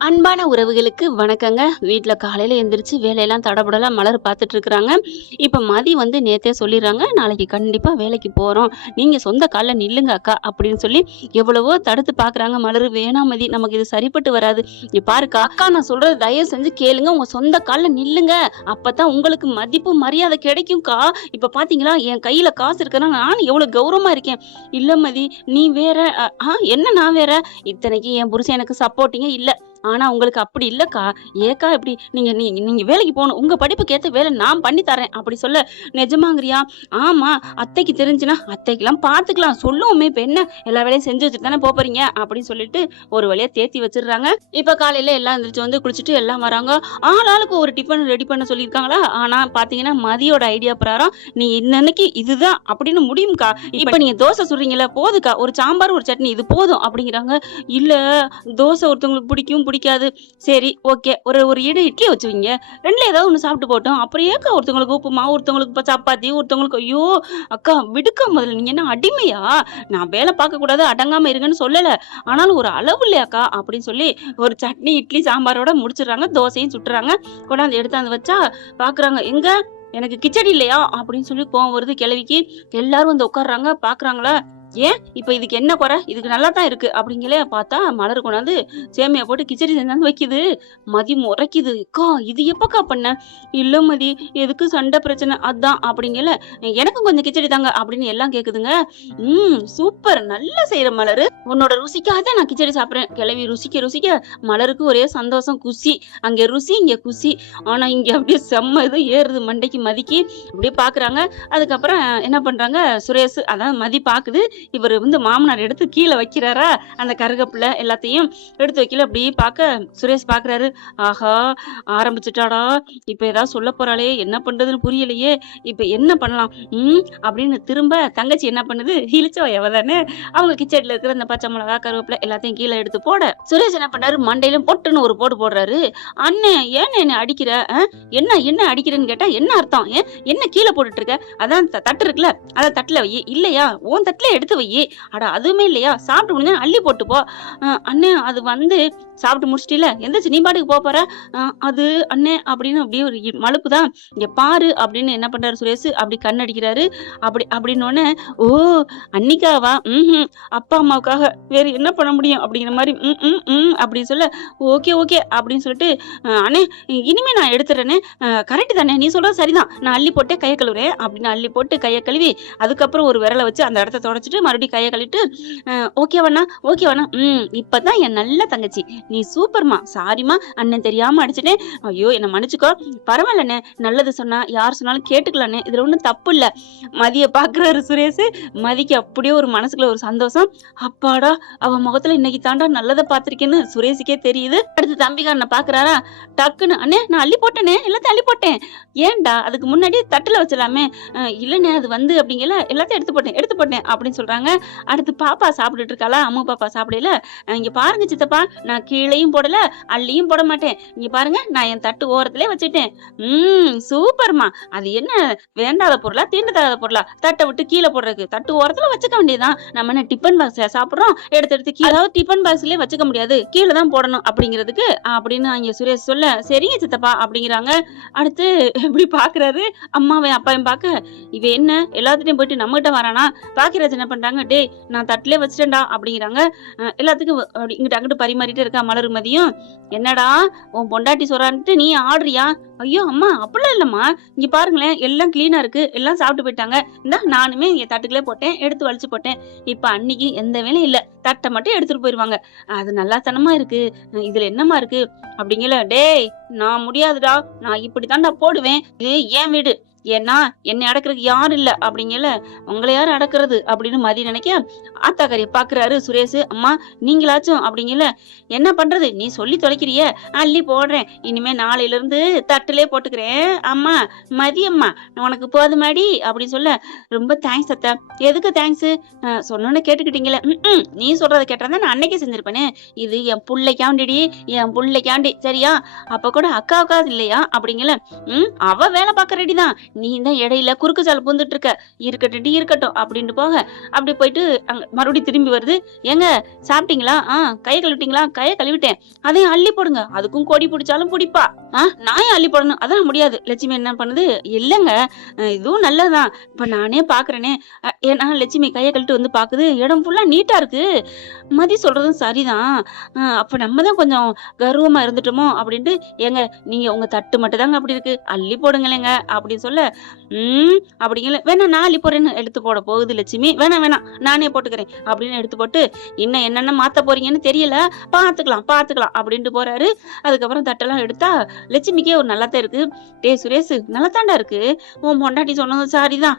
அன்பான உறவுகளுக்கு வணக்கங்க. வீட்ல காலையில எந்திரிச்சு வேலையெல்லாம் தடபுடலா மலர் பார்த்துட்டு இருக்கிறாங்க. இப்ப மதி வந்து நேத்தே சொல்லிடுறாங்க, "நாளைக்கு கண்டிப்பா வேலைக்கு போறோம். நீங்க சொந்த கால்ல நில்லுங்க அக்கா" அப்படின்னு சொல்லி எவ்வளவோ தடுத்து பார்க்குறாங்க. மலரு, "வேணாம் மதி, நமக்கு இது சரிப்பட்டு வராது. இங்க பாருக்கா, அக்கா நான் சொல்றத தயவு செஞ்சு கேளுங்க. உங்க சொந்த கால்ல நில்லுங்க. அப்பதான் உங்களுக்கு மதிப்பு, மரியாதை கிடைக்கும்க்கா. இப்ப பார்த்தீங்களா, என் கையில காசு இருக்குன்னா நானும் எவ்வளவு கௌரவமா இருக்கேன்." "இல்ல மதி, நீ வேற." என்ன நான் வேற? இத்தனைக்கும் என் புருஷன் எனக்கு சப்போர்ட்டிங்கே இல்ல. ஆனா உங்களுக்கு அப்படி இல்லக்கா. ஏக்கா இப்படி? நீங்க நீங்க நீங்க வேலைக்கு போணும். உங்க படிப்புக்கு ஏத்த வேலை நான் பண்ணி தரேன்." அப்படி சொல்ல, "நிஜமாங்கிறியா?" "ஆமா. அத்தைக்கு தெரிஞ்சுனா, அத்தைக்கெல்லாம் பார்த்துக்கலாம். சொல்லுவோமே, இப்ப என்ன எல்லா வேலையும் செஞ்சு வச்சுட்டு தானே போறீங்க." அப்படின்னு சொல்லிட்டு ஒரு வழியா தேத்தி வச்சிடுறாங்க. இப்ப காலையில எல்லாம் எந்திரிச்சு வந்து குளிச்சுட்டு எல்லாம் வராங்க. ஆளாளுக்கு ஒரு டிஃபன் ரெடி பண்ண சொல்லியிருக்காங்களா. ஆனா பாத்தீங்கன்னா மதியோட ஐடியா பிரகாரம், "நீ இன்னன்னைக்கு இதுதான் அப்படின்னு முடியும்க்கா. இப்ப நீங்க தோசை சுடுறீங்கல்ல, போதுக்கா. ஒரு சாம்பார், ஒரு சட்னி இது போதும்." அப்படிங்கிறாங்க. "இல்ல, தோசை ஒருத்தவங்களுக்கு பிடிக்காது." "சரி, ஓகே. ஒரு ஒரு இட்லி வச்சு வைங்க. 2ல ஏதாவது ஒண்ணு சாப்பிட்டு போட்டும். அப்புறம் ஏன்க்கா ஒருத்தவங்களுக்கு உப்புமா, ஒருத்தவங்களுக்கு சப்பாத்தி, ஒருத்தவங்களுக்கு." "ஐயோ! அக்கா விடுக்கா முதல்ல. நீங்க என்ன அடிமையா? நான் வேலை பார்க்கக்கூடாது, அடங்காம இருங்கன்னு சொல்லல. ஆனாலும் ஒரு அளவு இல்லையாக்கா?" அப்படின்னு சொல்லி ஒரு சட்னி, இட்லி, சாம்பாரோட முடிச்சிடுறாங்க. தோசையும் சுட்டுறாங்க. கொண்டாந்து எடுத்தாந்து வச்சா பார்க்குறாங்க, "எங்க எனக்கு கிச்சடி இல்லையா?" அப்படின்னு சொல்லி கோவம் வருது கிழவிக்கு. எல்லாரும் வந்து உட்கார்றாங்க. பார்க்குறாங்களா, "ஏன் இப்ப இதுக்கு என்ன குறை? இதுக்கு நல்லா தான் இருக்கு." அப்படிங்களே பார்த்தா மலர் கொண்டாந்து சேமியா போட்டு கிச்சடி செஞ்சாந்து வைக்குது. மதி முறைக்குது. "அக்கா இது எப்பக்கா பண்ண?" "இல்ல மதி, எதுக்கு சண்டை பிரச்சனை அதான்." அப்படிங்கல, "எனக்கும் கொஞ்சம் கிச்சடி தாங்க." அப்படின்னு எல்லாம் கேக்குதுங்க. சூப்பர், நல்லா செய்யற மலரு. உன்னோட ருசிக்காக தான் நான் கிச்சடி சாப்பிடுறேன்." கிழவி ருசிக்க ருசிக்க மலருக்கு ஒரே சந்தோஷம், குஷி. அங்க ருசி, இங்க குஷி. ஆனா இங்க அப்படியே செம்ம இது ஏறுது மண்டைக்கு மதிக்கு. அப்படியே பாக்குறாங்க. அதுக்கப்புறம் என்ன பண்றாங்க, சுரேஷ் அதான் மதி பாக்குது. இவர் வந்து மாமனார் எடுத்து கீழே வைக்கிறாரா, அந்த கருகப்புல எல்லாத்தையும் எடுத்து வைக்கல. அப்படியே பார்க்க சுரேஷ் பார்க்குறாரு. "ஆஹா, ஆரம்பிச்சுட்டாடா. இப்ப ஏதாவது சொல்ல போறாளே, என்ன பண்றதுன்னு புரியலையே. இப்ப என்ன பண்ணலாம்?" அப்படின்னு திரும்ப தங்கச்சி என்ன பண்ணுது, இழிச்சவ எவதானே, அவங்க கிச்சடில இருக்கிற அந்த பச்சை மிளகா, கருவேப்பிலை எல்லாத்தையும் கீழே எடுத்து போட, சுரேஷ் என்ன பண்றாரு, மண்டையில பொட்டுன்னு ஒரு போடு போடுறாரு. "அண்ணே, ஏன் என்ன அடிக்கிற? என்ன என்ன அடிக்கிறேன்னு கேட்டா என்ன அர்த்தம்? என்ன கீழே போட்டுட்டு இருக்க? அதான் தட்டு இருக்குல்ல, அத தட்டுல வை. இல்லையா, உன் தட்டுல எடுத்து வை. அட அதுவுமே இல்லையா, சாப்பிட்டு முடிஞ்சா அள்ளி போட்டு போ." "அண்ணே, அது வந்து சாப்பிட்டு முடிச்சிட்டில, எந்திரிச்சு நீ பாட்டுக்கு போற." அது அண்ணே" அப்படின்னு அப்படியே ஒரு மலுப்பு தான். "இங்க பாரு" அப்படின்னு என்ன பண்றாரு சுரேஷ், அப்படி கண்ணடிக்கிறாரு. அப்படின்னோடனே, "ஓ, அன்னிக்காவா? அப்பா அம்மாவுக்காக வேற என்ன பண்ண முடியும்?" அப்படிங்கிற மாதிரி அப்படின்னு சொல்ல, "ஓகே ஓகே" அப்படின்னு சொல்லிட்டு, "அண்ணே, இனிமே நான் எடுத்துறேனே. கரெக்ட் தானே, நீ சொல்றது சரிதான். நான் அள்ளி போட்டே கையை கழுவுறேன்." அப்படின்னு அள்ளி போட்டு கையை கழுவி, அதுக்கப்புறம் ஒரு விரலை வச்சு அந்த இடத்த தொடச்சிட்டு மறுபடியும் கையை கழுவிட்டு, "ஓகேவாண்ணா, ஓகேவாண்ணா. இப்பதான் என் நல்ல தங்கச்சி. நீ சூப்பர்மா. சாரிம்மா, அண்ணன் தெரியாம அடிச்சிட்டேன். ஐயோ, என்ன மன்னிச்சுக்கோ. பரவாயில்லண்ணே, நல்லது சொன்னா யார் சொன்னாலும் கேட்டுக்கலாண்ணே. இதுல ஒண்ணும் தப்பு இல்ல." மதிய பாக்குறாரு சுரேஷ். மதிக்கு அப்படியே ஒரு மனசுக்குள்ள ஒரு சந்தோஷம். அப்பாடா, அவ முகத்துல இன்னைக்கு தாண்டா நல்லதை பார்த்திருக்கேன்னு சுரேஷுக்கே தெரியுது. அடுத்து தம்பிக்காரனை பாக்குறாரா, டக்குன்னு, "அண்ணே, நான் அள்ளி போட்டேனே, எல்லாத்தையும் அள்ளி போட்டேன்." "ஏன்டா, அதுக்கு முன்னாடி தட்டுல வச்சிடலாமே." "இல்லண்ணே, அது வந்து அப்படிங்கல, எல்லாத்தையும் எடுத்து போட்டேன்" அப்படின்னு சொல்றாங்க. அடுத்து பாப்பா சாப்பிட்டுட்டு இருக்காளா, அம்மு பாப்பா சாப்பிடல. "இங்க பாருங்க சித்தப்பா, நான் கீழையும் போடல, அள்ளியும் போட மாட்டேன். இங்க பாருங்க, நான் என் தட்டு ஓரத்திலே வச்சுட்டேன்." சூப்பர்மா. அது என்ன வேண்டாத பொருளா, தீண்டத்தகாத பொருளா தட்டை விட்டு கீழே போடுறதுக்கு? தட்டு ஓரத்துல வச்சுக்க வேண்டியதுதான். நம்ம என்ன டிஃபன் பாக்ஸ்ல சாப்பிடுறோம், எடுத்து கீழே, அதாவது டிஃபன் பாக்ஸ்லயே வச்சுக்க முடியாது, கீழே தான் போடணும் அப்படிங்கிறதுக்கு." அப்படின்னு அங்க சுரேஷ் சொல்ல, "சரிங்க சித்தப்பா" அப்படிங்கிறாங்க. அடுத்து இப்படி பாக்குறாரு. அம்மாவையும் அப்பாவையும் பார்க்க, இவ என்ன எல்லாத்துட்டையும் போயிட்டு நம்மகிட்ட வரானா. பாக்கியராஜ் என்ன பண்றாங்க, "டேய், நான் தட்டிலே வச்சிட்டேன்டா" அப்படிங்கிறாங்க. எல்லாத்துக்கும் அப்படி இங்கிட்ட அங்கிட்டு பரிமாறிட்டு இருக்கா மலர்மதியும். "என்னடா, உன் பொண்டாட்டி சொல்றான்ட்டு நீ ஆடுறியா?" "ஐயோ அம்மா, அப்படிலாம் இல்லம்மா. இங்க பாருங்களேன், எல்லாம் கிளீனா இருக்கு, எல்லாம் சாப்பிட்டு போயிட்டாங்க. இந்தா நானுமே என் தட்டுக்குள்ளே போட்டேன், எடுத்து வலிச்சு போட்டேன். இப்ப அன்னைக்கு எந்த வேலையும் இல்ல, தட்டை மட்டும் எடுத்துட்டு போயிருவாங்க. அது நல்லாத்தனமா இருக்கு, இதுல என்னமா இருக்கு?" அப்படிங்கல. "டேய், நான் முடியாதுடா, நான் இப்படித்தான்டா போடுவேன். இது என் வீடு, ஏன்னா என்னை அடக்குறதுக்கு யாரும் இல்ல." அப்படிங்கல. "உங்களை யாரு அடக்குறது?" அப்படின்னு மதி நினைக்க, ஆத்தாக்காரிய பாக்குறாரு சுரேஷ். "அம்மா, நீங்களாச்சும்" அப்படிங்கல. "என்ன பண்றது, நீ சொல்லி தொலைக்கிறிய, அள்ளி போடுறேன். இனிமே நாளையில இருந்து தட்டுலே போட்டுக்கிறேன். அம்மா, மதியம்மா, உனக்கு போதுமாடி" அப்படின்னு சொல்ல, "ரொம்ப தேங்க்ஸ் அத்தா." "எதுக்கு தேங்க்ஸ்? சொன்னோன்னு கேட்டுக்கிட்டீங்களே." நீ சொல்றத கேட்டா நான் அன்னைக்கே செஞ்சிருப்பேனே. இது என் புள்ளைக்காண்டிடி, என் புள்ளைக்காண்டி, சரியா? அப்ப கூட அக்காவுக்காவது இல்லையா?" அப்படிங்கல. அவ வேலை பார்க்க ரெடி தான், நீ தான் இடையில குறுக்கு சால் பூந்துட்டு இருக்க, இருக்கட்டும்டி இருக்கட்டும் அப்படின்ட்டு போக, அப்படி போயிட்டு அங்க மறுபடியும் திரும்பி வருது. ஏங்க சாப்பிட்டீங்களா? கையை கழுவிட்டீங்களா? கையை கழுவிட்டேன். அதையும் அள்ளி போடுங்க. அதுக்கும் கொடி பிடிச்சாலும் பிடிப்பா. நான் ஏன் அள்ளி போடணும்? அதான் முடியாது. லட்சுமி என்ன பண்ணுது, இல்லைங்க இதுவும் நல்லதுதான், இப்ப நானே பாக்குறேனே. ஏன்னா லட்சுமி கையை கழுவிட்டு வந்து பாக்குது, இடம் ஃபுல்லா நீட்டா இருக்கு. மதி சொல்றதும் சரிதான். அப்ப நம்ம தான் கொஞ்சம் கர்வமா இருந்துட்டோமோ அப்படின்ட்டு, ஏங்க நீங்க உங்க தட்டு மட்டும் தாங்க அப்படி இருக்கு, அள்ளி போடுங்களேங்க அப்படின்னு சொல்ல, அப்படிங்கல வேணா நான் அள்ளி போறேன்னு எடுத்து போட போகுது லட்சுமி. வேணாம் வேணாம் நானே போட்டுக்கிறேன் அப்படின்னு எடுத்து போட்டு, இன்னும் என்னென்ன மாத்த போறீங்கன்னு தெரியல, பாத்துக்கலாம் பாத்துக்கலாம் அப்படின்ட்டு போறாரு. அதுக்கப்புறம் தட்டெல்லாம் எடுத்தா லட்சுமிக்கே ஒரு நல்லாத்தான் இருக்கு. டே சுரேஷ், நல்லாத்தாண்டா இருக்கு, உன் பொண்டாட்டி சொன்னது சரிதான்,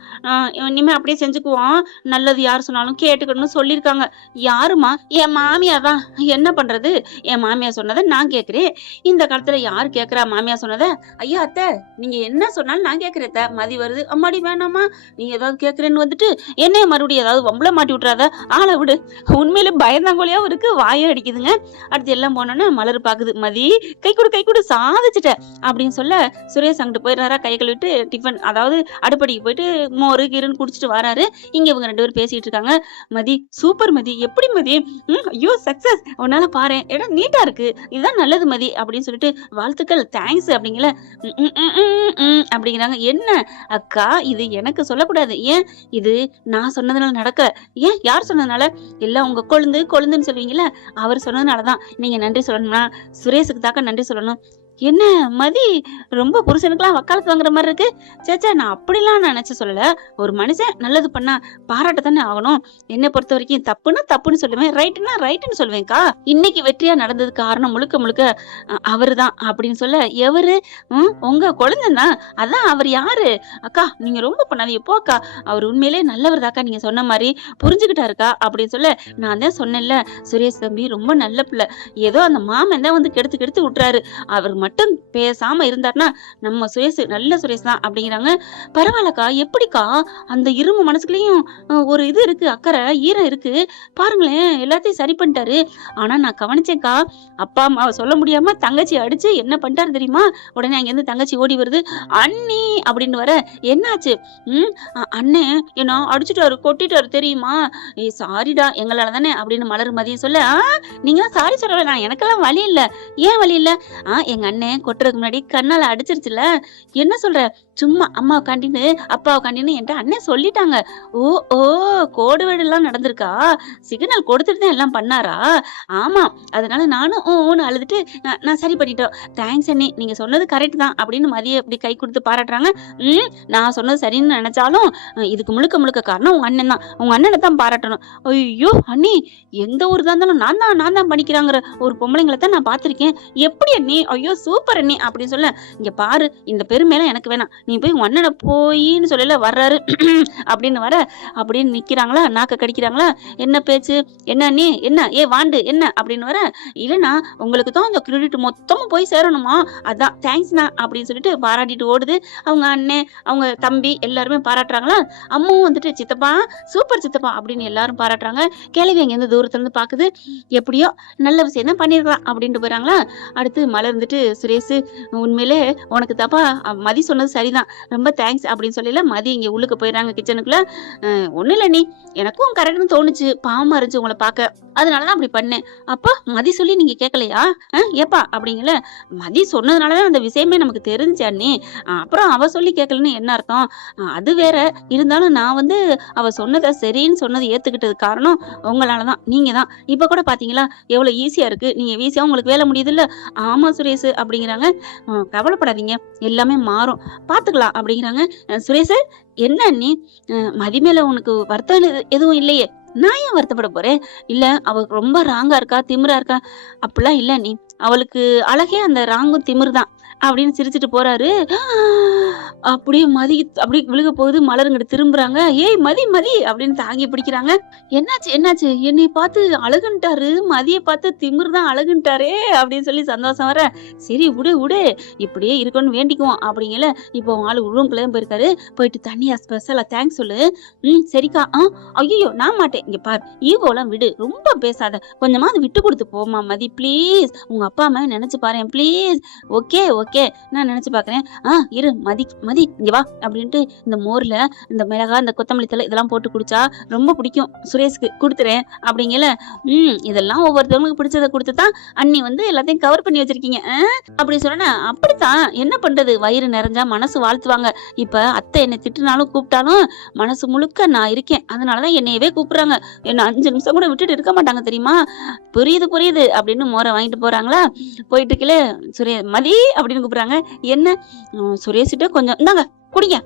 இனிமே அப்படியே செஞ்சுக்குவோம், நல்லது யார் சொன்னாலும் கேட்டுக்கணும்னு சொல்லியிருக்காங்க. யாருமா? என் மாமியா தான். என்ன பண்றது, என் மாமியா சொன்னதை நான் கேட்கிறேன். இந்த காலத்துல யாரு கேட்கறா மாமியா சொன்னதை? ஐயா அத்தை, நீங்க என்ன சொன்னாலும் நான் கேட்கிறேன். மதி வருது, அம்மாடி வேணாமா, நீ ஏதாவது கேட்கறேன்னு வந்துட்டு என்னைய மறுபடியும் ஏதாவது வம்பள மாட்டி விட்டுறாத, ஆளை விடு. உண்மையிலே பயந்தாங்கோலியாவும் இருக்கு, வாயும் அடிக்குதுங்க. அடுத்து எல்லாம் போனோன்னா மலர் பாக்குது, மதி கை கொடு சாதிச்சுட்ட அப்படின்னு சொல்ல, சுரேஷ் அங்கிட்டு போயிடுறாரா, கை கழுவிட்டு டிஃபன் அதாவது அடுப்படிக்கு போயிட்டு மோரு கீருன்னு குடிச்சிட்டு வராரு. இங்க இவங்க 2 பேரும் பேசிட்டு இருக்காங்க. மதி சூப்பர் மதி, எப்படி மதி, ஐயோ சக்சஸ், உன்னால பாரு இடம் நீட்டா இருக்கு, இதுதான் நல்லது மதி அப்படின்னு சொல்லிட்டு வாழ்த்துக்கள் தேங்க்ஸ் அப்படிங்கல. அப்படிங்கிறாங்க. என்ன அக்கா, இது எனக்கு சொல்லக்கூடாது, ஏன் இது நான் சொன்னதுனால நடக்கல, ஏன் யார் சொன்னதுனால? எல்லாம் உங்க கொழுந்துன்னு சொல்லுவீங்கல்ல, அவர் சொன்னதுனாலதான் நீங்க நன்றி சொல்லணும்னா சுரேஷுக்கு தாக்க நன்றி சொல்லணும். என்ன மதி, ரொம்ப புருஷனுக்குலாம் வக்காலத்து வாங்குற மாதிரி இருக்கு. சேச்சா, நான் அப்படிலாம் நினைச்சு சொல்லல. ஒரு மனுஷன் நல்லது பண்ணா பாராட்ட தானே ஆகணும். என்னை பொறுத்த வரைக்கும் தப்புன்னா தப்புன்னு சொல்லுவேன், ரைட்டுன்னா ரைட்டுன்னு சொல்லுவேன்க்கா. இன்னைக்கு வெற்றியா நடந்தது காரணம் முழுக்க அவரு தான் அப்படின்னு சொல்ல, எவரு? உங்க குழந்தைன்னா, அதான் அவர் யாரு? அக்கா நீங்க ரொம்ப பண்ணாதீங்க போக்கா, அவர் உண்மையிலே நல்லவர் தாக்கா, நீங்க சொன்ன மாதிரி புரிஞ்சுக்கிட்டாருக்கா அப்படின்னு சொல்ல, நான் தான் சொன்னேன்ல சுரேஷ் தம்பி ரொம்ப நல்ல பிள்ளை, ஏதோ அந்த மாமன் தான் வந்து கெடுத்து விட்டுறாரு, அவர் மட்டும் பேசாம இருந்தாருன்னா நம்ம சுரேஷ் நல்ல சுரேஷ் தான் அப்படிங்கிறாங்க. பரவாயில்லக்கா, எப்படிக்கா அந்த இரும்பு மனசுக்குள்ளேயும் ஒரு இது இருக்கு, அக்கறை ஈரம் இருக்கு பாருங்களேன், எல்லாத்தையும் சரி பண்ணிட்டாரு. ஆனா நான் கவனிச்சேன்க்கா, அப்பா அம்மாவை சொல்ல முடியாம தங்கச்சி அடிச்சு என்ன பண்ணிட்டாரு தெரியுமா? உடனே அங்க இருந்து தங்கச்சி ஓடி வருது, அண்ணி அப்படின்னு வர, என்னாச்சு? அண்ணே என்ன அடிச்சுட்டாரு, கொட்டிட்டாரு தெரியுமா? சாரிடா எங்களால தானே அப்படின்னு மலர் மதியம் சொல்ல, நீங்க சாரி சொல்ல வேணாம், எனக்கெல்லாம் வழி இல்ல. ஏன் வழி இல்ல? எங்க அண்ணன் கொட்டுறதுக்கு முன்னாடி கண்ணால அடிச்சிருச்சுல. என்ன சொல்ற? சும்மா அம்மாவை காண்டின்னு அப்பாவை காண்டின்னு என்கிட்ட அண்ணன் சொல்லிட்டாங்க. ஓ கோடு வேடு எல்லாம் நடந்திருக்கா? சிக்னல் கொடுத்துட்டு தான் எல்லாம் பண்ணாரா? ஆமா, அதனால நானும் ஓன்னு அழுதுட்டு நான் சரி பண்ணிட்டோம், தேங்க்ஸ் அண்ணி, நீங்க சொன்னது கரெக்ட் தான் அப்படின்னு மதிய அப்படி கை கொடுத்து பாராட்டுறாங்க. நான் சொன்னது சரின்னு நினைச்சாலும் இதுக்கு முழுக்க காரணம் உங்க அண்ணன் தான், உங்க அண்ணனை தான் பாராட்டணும். ஐயோ அண்ணி, எந்த ஒரு தான் இருந்தாலும் நான் தான் பண்ணிக்கிறாங்கிற ஒரு பொம்பளைங்களை தான் நான் பார்த்திருக்கேன். எப்படி அண்ணி? ஐயோ சூப்பர் அண்ணி அப்படின்னு சொல்ல, இங்க பாரு இந்த பெருமையெல்லாம் எனக்கு வேணாம், நீ போய் உங்க அண்ணனை போயின்னு சொல்லல வர்றாரு அப்படின்னு வர, அப்படின்னு நிக்கிறாங்களா, நாக்க கடிக்கிறாங்களா, என்ன பேச்சு, என்ன அண்ணி, என்ன ஏ வாண்டு என்ன அப்படின்னு வர, இல்லைன்னா உங்களுக்கு தான் அந்த கிரெடிட் மொத்தமும் போய் சேரணுமா, அதான் தேங்க்ஸ்ண்ணா அப்படின்னு சொல்லிட்டு பாராட்டிட்டு ஓடுது. அவங்க அண்ணன் அவங்க தம்பி எல்லாருமே பாராட்டுறாங்களா. அம்மாவும் வந்துட்டு சித்தப்பா சூப்பர் சித்தப்பா அப்படின்னு எல்லாரும் பாராட்டுறாங்க. கிளவி அங்க இருந்து தூரத்துல இருந்து பாக்குது, எப்படியோ நல்ல விஷயம் தான் பண்ணிருக்கலாம் அப்படின்ட்டு போறாங்களா. அடுத்து மலர் இருந்துட்டு, சுரேஷ் உண்மையிலே உனக்கு தப்பா மதி சொன்னது சரிதான், ரொம்ப தேங்க்ஸ் அப்படின்னு சொல்லல. மதி இங்க உள்ளுக்கு போயிடறாங்க கிச்சனுக்குள்ள. ஒண்ணு இல்ல நீ, எனக்கும் கரெக்ட்னு தோணுச்சு, பாவமா இருந்துச்சு உங்களை பார்க்க, அதனாலதான் அப்படி பண்ணேன். அப்பா மதி சொல்லி நீங்க கேட்கலையா? ஏப்பா அப்படிங்கல, மதி சொன்னதுனாலதான் அந்த விஷயமே நமக்கு தெரிஞ்சு அண்ணி, அப்புறம் அவ சொல்லி கேட்கலன்னு என்ன அர்த்தம்? அது வேற, இருந்தாலும் நான் வந்து அவ சொன்னதை சரின்னு சொன்னது ஏத்துக்கிட்டது காரணம் உங்களாலதான், நீங்க தான். இப்ப கூட பாத்தீங்களா எவ்வளவு ஈஸியா இருக்கு, நீங்க ஈஸியா உங்களுக்கு வேலை முடியுது இல்ல. ஆமா சுரேஷ் அப்படிங்கிறாங்க. கவலைப்படாதீங்க எல்லாமே மாறும் பாத்துக்கலாம் அப்படிங்கிறாங்க. சுரேஷ் என்ன அண்ணி, மதி மேல உனக்கு வருத்தம் எதுவும் இல்லையே? நான் ஏன் வருத்தப்பட போறேன்? இல்ல அவ ரொம்ப ராங்கா இருக்கா, திமிரா இருக்கா? அப்படிலாம் இல்ல நீ, அவளுக்கு அழகே அந்த ராங்கும் திமிரு தான் அப்படின்னு சிரிச்சுட்டு போறாரு. அப்படியே மதி அப்படி விழுக போகுது. மலருங்கிட்ட திரும்புறாங்க, ஏய் மதி அப்படின்னு தாங்கி பிடிக்கிறாங்க. என்னாச்சு என்னை பார்த்து அழகுன்ட்டாரு, மதியை பார்த்து திமிரு தான் அழகுன்ட்டாரே அப்படின்னு சொல்லி சந்தோஷம் வர, சரி விடு இப்படியே இருக்கணும்னு வேண்டிக்குவோம் அப்படிங்கல. இப்போ ஆளு ரூம்குள்ள போயிருக்காரு, போயிட்டு தனியா ஸ்பெஷலா தேங்க்ஸ் சொல்லு. சரிக்கா. ஐயோ நான் மாட்டேன், இங்க பார் ஈகோலாம் விடு, ரொம்ப பேசாத, கொஞ்சமாவது விட்டு கொடுத்து போமா மதி ப்ளீஸ், உங்க அப்பா அம்மா நினைச்சு பாரேன் ப்ளீஸ். ஓகே ஓகே நான் நினைச்சு பாக்குறேன். இரு மதி மதி இங்க வா அப்படின்ட்டு இந்த மோர்ல இந்த மிளகா இந்த கொத்தமல்லி தழை இதெல்லாம் போட்டு குடிச்சா ரொம்ப பிடிக்கும் சுரேஷ்க்கு, கொடுத்துறேன் அப்படிங்கல. இதெல்லாம் ஒவ்வொருத்தவங்களுக்கு பிடிச்சதை கொடுத்துதான் அண்ணி வந்து எல்லாத்தையும் கவர் பண்ணி வச்சிருக்கீங்க அப்படி சொன்னா. அப்படித்தான், என்ன பண்றது, வயிறு நிறைஞ்சா மனசு வாழ்த்துவாங்க. இப்ப அத்தை என்னை திட்டுனாலும் கூப்பிட்டாலும் மனசு முழுக்க நான் இருக்கேன், அதனாலதான் என்னையவே கூப்பிடுறாங்க. என்ன 5 நிமிஷம் கூட விட்டுட்டு இருக்க மாட்டாங்க தெரியுமா. புரியுது புரியுது அப்படின்னு மோரை வாங்கிட்டு போறாங்களா. போயிட்டு இருக்கல மதி அப்படின்னு கூப்பிடுறாங்க. என்ன சுரேஷ்கிட்ட கொஞ்சம் இந்தாங்க குடிங்க,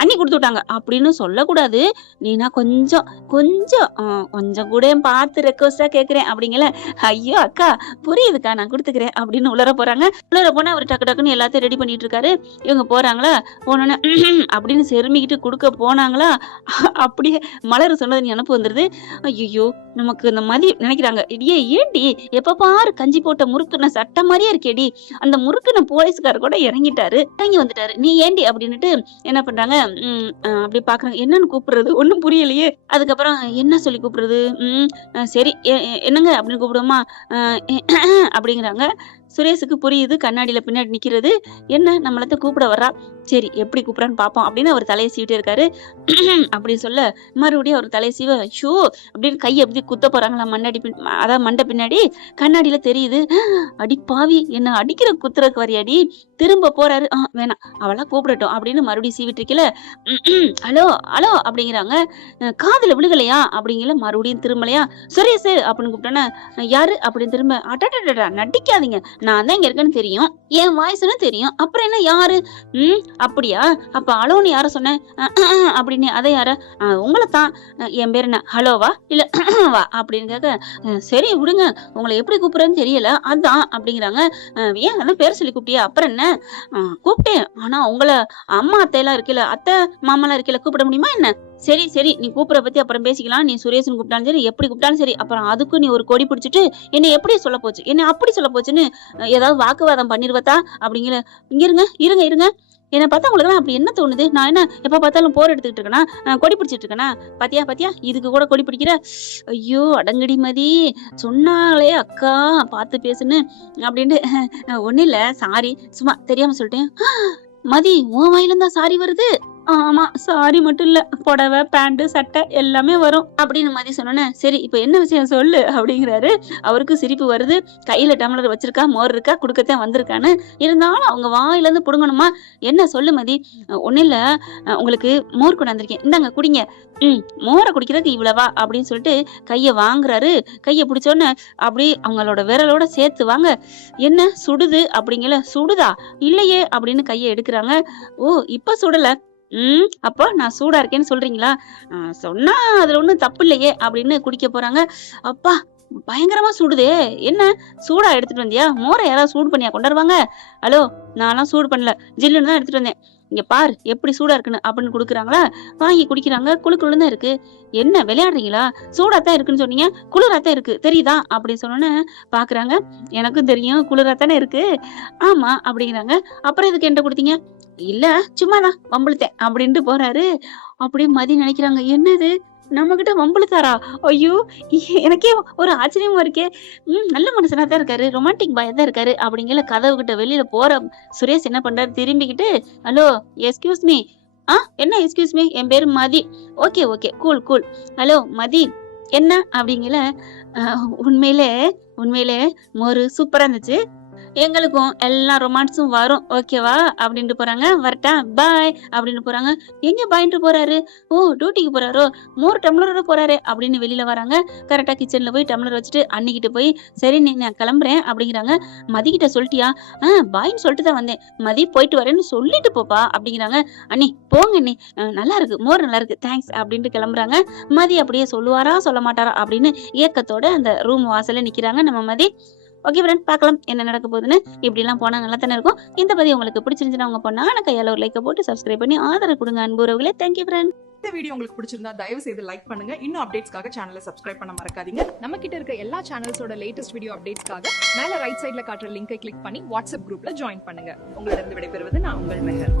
அண்ணி கொடுத்து விட்டாங்க அப்படின்னு சொல்லக்கூடாது. நீனா கொஞ்சம் கொஞ்சம் கொஞ்சம் கூட பார்த்து ரெக்வஸ்டா கேட்கிறேன் அப்படிங்கல. ஐயோ அக்கா புரியுதுக்கா நான் கொடுத்துக்கிறேன் அப்படின்னு உள்ளர போறாங்க. உள்ளர போனா அவர் டக்கு டக்குன்னு எல்லாத்தையும் ரெடி பண்ணிட்டு இருக்காரு. இவங்க போறாங்களா, போனோன்னு அப்படின்னு செருமிக்கிட்டு கொடுக்க போனாங்களா, அப்படியே மலர் சொன்னது நினப்பு வந்துருது. ஐயோ நமக்கு இந்த மாதிரி நினைக்கிறாங்க. இடியே ஏண்டி எப்ப பாரு கஞ்சி போட்ட முறுக்குன சட்டை மாதிரியே இருக்கேடி, அந்த முறுக்குன போலீஸ்காரர் கூட இறங்கி வந்துட்டாரு, நீ ஏண்டி அப்படின்னுட்டு என்ன பண்றாங்க. அப்படி பாக்குறாங்க, என்னன்னு கூப்பிடுறது ஒண்ணும் புரியலையே. அதுக்கப்புறம் என்ன சொல்லி கூப்பிடுறது, சரி என்னங்க அப்படின்னு கூப்பிடுவோமா அப்படிங்கிறாங்க. சுரேஷுக்கு புரியுது, கண்ணாடியில பின்னாடி நிக்கிறது. என்ன நம்மளத்த கூப்பிட வர்றா, சரி எப்படி கூப்பிடான்னு பாப்போம் அப்படின்னு அவர் தலையை சீவிட்டு இருக்காரு. அப்படின்னு சொல்ல மறுபடியும் அவர் தலையை சீவ ஷூ அப்படின்னு கையை எப்படி குத்த போறாங்களா மண்ணாடி அதாவது மண்டை பின்னாடி. கண்ணாடியில தெரியுது, அடி பாவி என்ன அடிக்கிற குத்துறக்கு வரையாடி. திரும்ப போறாரு. வேணாம் அவளா கூப்பிடட்டும் அப்படின்னு மறுபடியும் சீவிட்டு இருக்கல. ஹலோ ஹலோ அப்படிங்கிறாங்க. காதுல விழுகலையா அப்படிங்கல. மறுபடியும் திரும்பலையா. சுரேஷ் அப்படின்னு கூப்பிட்டோன்னா யாரு அப்படின்னு திரும்ப. அட்டா நடிக்காதீங்க, நான் தான் இங்க இருக்கேன்னு தெரியும், என் வாய்ஸ்னு தெரியும், அப்புறம் என்ன யாரு. அப்படியா, அப்ப அலோன்னு யார சொன்னேன் அப்படின்னு. அதை யார, உங்களை தான். என் பேர் என்ன ஹலோவா இல்ல வா அப்படின்னு கேட்க. சரி விடுங்க, உங்களை எப்படி கூப்பிடுறேன்னு தெரியல அதான் அப்படிங்கிறாங்க. ஏன் அதான் பேர் சொல்லி கூப்பிட்டியா, அப்புறம் என்ன கூப்பிட்டேன், ஆனா உங்களை அம்மா அத்தையெல்லாம் இருக்கல, அத்தை மாமாலாம் இருக்கல, கூப்பிட முடியுமா என்ன. சரி சரி நீ கூப்பிட பத்தி அப்புறம் பேசிக்கலாம், நீ சுரேஷன் கூப்பிட்டாலும் சரி எப்படி கூப்பிட்டாலும் சரி. அப்புறம் அதுக்கு நீ ஒரு கொடி பிடிச்சிட்டு என்னை எப்படி சொல்ல போச்சு, என்ன அப்படி சொல்ல போச்சுன்னு ஏதாவது வாக்குவாதம் பண்ணிருவத்தா அப்படிங்கிற. இங்க இருங்க இருங்க இருங்க, என்னை பார்த்தா உங்களுக்கு அப்படி என்ன தோணுது, நான் என்ன எப்ப பார்த்தாலும் போர் எடுத்துக்கிட்டு இருக்கேனா, கொடி பிடிச்சிட்டு இருக்கேனா, பாத்தியா பாத்தியா இதுக்கு கூட கொடி பிடிக்கிற. ஐயோ அடங்கடி மதி, சொன்னாலே அக்கா பார்த்து பேசுன்னு அப்படின்ட்டு. ஒன்னும் இல்ல சாரி, சும்மா தெரியாம சொல்லிட்டேன். மதி உன் வாயிலிருந்தா சாரி வருது. ஆமா சாரி மட்டும் இல்ல, புடவை பேண்ட் சட்டை எல்லாமே வரும் அப்படின்னு மதி சொன்னோன்னே. சரி இப்ப என்ன விஷயம் சொல்லு அப்படிங்கிறாரு. அவருக்கு சிரிப்பு வருது. கையில டம்ளர் வச்சிருக்கா, மோர் இருக்கா, குடுக்கத்தான் வந்திருக்கான்னு. இருந்தாலும் அவங்க வாயில இருந்து புடுங்கணுமா. என்ன சொல்லு மதி. ஒன்னும் இல்ல, உங்களுக்கு மோர் கொண்டாந்துருக்கேன், இந்தாங்க குடிங்க. மோரை குடிக்கிறதுக்கு இவ்வளவா அப்படின்னு சொல்லிட்டு கைய வாங்குறாரு. கைய பிடிச்சோன்னு அப்படி அவங்களோட விரலோட சேர்த்து வாங்க. என்ன சுடுது அப்படிங்கல. சுடுதா இல்லையே அப்படின்னு கைய எடுக்கிறாங்க. ஓ இப்ப சுடல, அப்போ நான் சூடா இருக்கேன்னு சொல்றீங்களா, சொன்னா அதுல ஒண்ணும் தப்பு இல்லையே அப்படின்னு குடிக்க போறாங்க. அப்பா பயங்கரமா சுடுதே, என்ன சூடா எடுத்துட்டு வந்தியா, மோரை யாராவது சூடு பண்ணியா கொண்டாடுவாங்க. ஹலோ நான்லாம் சூடு பண்ணல, ஜில்லுன்னு தான் எடுத்துட்டு வந்தேன், இங்க பாரு எப்படி சூடா இருக்குன்னு அப்படின்னு குடுக்குறாங்களா. வாங்கி குடிக்கிறாங்க. குளுக்குள்ள தான் இருக்கு. என்ன விளையாடுறீங்களா, சூடாத்தான் இருக்குன்னு சொன்னீங்க, குளிராத்தான் இருக்கு தெரியுதா அப்படின்னு சொன்னோன்னு பாக்குறாங்க. எனக்கும் தெரியும் குளிராத்தானே இருக்கு. ஆமா அப்படிங்கிறாங்க. அப்புறம் இதுக்கு என்ன கொடுத்தீங்க. இல்ல சும்மாதான் வம்புழுத்தேன் அப்படின்ட்டு போறாரு. அப்படியே மதி நினைக்கிறாங்க, என்னது நம்ம கிட்ட வம்புழுத்தாரா. ஐயோ எனக்கே ஒரு ஆச்சரியமா இருக்கே. நல்ல மனுஷனா தான் இருக்காரு, ரொமான்டிக் பாயா தான் இருக்காரு அப்படிங்கிற. கதவு கிட்ட வெளியில போற சுரேஷ் என்ன பண்றாரு, திரும்பிக்கிட்டு ஹலோ எஸ்கியூஸ் மீ. என்ன எஸ்கியூஸ் மீ, என் பேரு Mathi. Okay okay cool cool. Hello Mathi என்ன அப்படிங்கல. உண்மையிலே உண்மையிலே மோரு சூப்பரா இருந்துச்சு, எங்களுக்கும் எல்லா ரொமான்ஸும் வரும் ஓகேவா அப்படின்ட்டு போறாங்க. வரட்டா பாய் அப்படின்னு போறாங்க. எங்க பாயின்ட்டு போறாரு, ஓ டியூட்டிக்கு போறாரோ, மோர் டம்ளரோட போறாரு அப்படின்னு வெளியில வராங்க. கரெக்டா கிச்சன்ல போய் டம்ளர் வச்சுட்டு அன்னிக்கிட்ட போய் சரி நீ நான் கிளம்புறேன் அப்படிங்கிறாங்க. மதி கிட்ட சொல்லிட்டியா, பாயின்னு சொல்லிட்டு தான் வந்தேன், மதி போயிட்டு வரேன்னு சொல்லிட்டு போப்பா அப்படிங்கிறாங்க. அண்ணி போங்க அண்ணி, நல்லா இருக்கு மோர் நல்லா இருக்கு தேங்க்ஸ் அப்படின்ட்டு கிளம்புறாங்க. மதி அப்படியே சொல்லுவாரா சொல்ல மாட்டாரா அப்படின்னு ஏக்கத்தோட அந்த ரூம் வாசல்ல நிக்கிறாங்க நம்ம மதி. ஓகே ஃப்ரெண்ட், பார்க்கலாம் என்ன நடக்க போகுதுன்னு. இப்படிலாம் போனால் நல்லா தானே இருக்கும். இந்த பதிவு உங்களுக்கு பிடிச்சிருந்துச்சுன்னா உங்க பொண்ணான கையால் ஒரு லைக்கை போட்டு சப்ஸ்கிரைப் பண்ணி ஆதரவு கொடுங்க அன்புறவுகளே. Thank you friend. இந்த வீடியோ உங்களுக்கு பிடிச்சிருந்தா தயவு செய்து லைக் பண்ணுங்க. இன்னும் அப்டேட்ஸ்க்காக சேனலை சப்ஸ்கிரைப் பண்ண மறக்காதீங்க. நம்ம கிட்ட இருக்க எல்லா சேனல்ஸோட லேட்டஸ்ட் வீடியோ அப்டேட்ஸ்க்காக மேல ரைட் சைடுல காட்டுற லிங்கை கிளிக் பண்ணி வாட்ஸ்அப் குரூப்ல ஜாயின் பண்ணுங்க. உங்களிடம் விடைபெறுவது நான் உங்கள் மெஹர்.